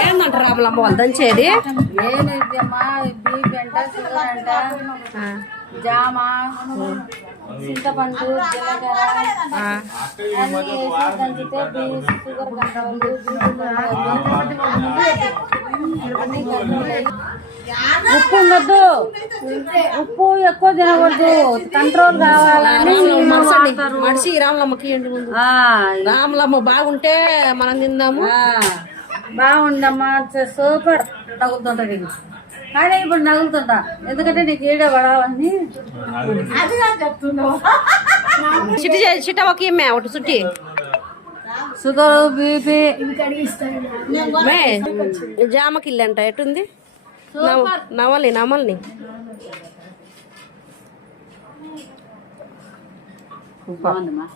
ఏందంట రామలమ్మ వాళ్ళు దంచేది? ఏమిద్దమ్మా, బీపీ అంట, షుగర్ అంట, జామ, చింతపండు, జీలకర్ర అన్ని వేసి దంచితే షుగర్ కంట్రోల్, ఉప్పు ఉండొద్దు, ఉప్పు ఎక్కువ తినకూడదు, కంట్రోల్ కావాలని మనిషి రామలమ్మకి రామలమ్మ బాగుంటే మనం తిందాము. బాగుందమ్మా, సూపర్ నగులుతుంటది. కానీ ఇప్పుడు నగులుతుంటా ఎందుకంటే నీకు ఈడే పడాలని చిట్ట ఒక ఇమ్మే ఒకటి చుట్టి షుగర్ బీపీ జామకిల్లి అంట. ఎటుంది నవల్ని నమల్ని బాగుందమ్మా.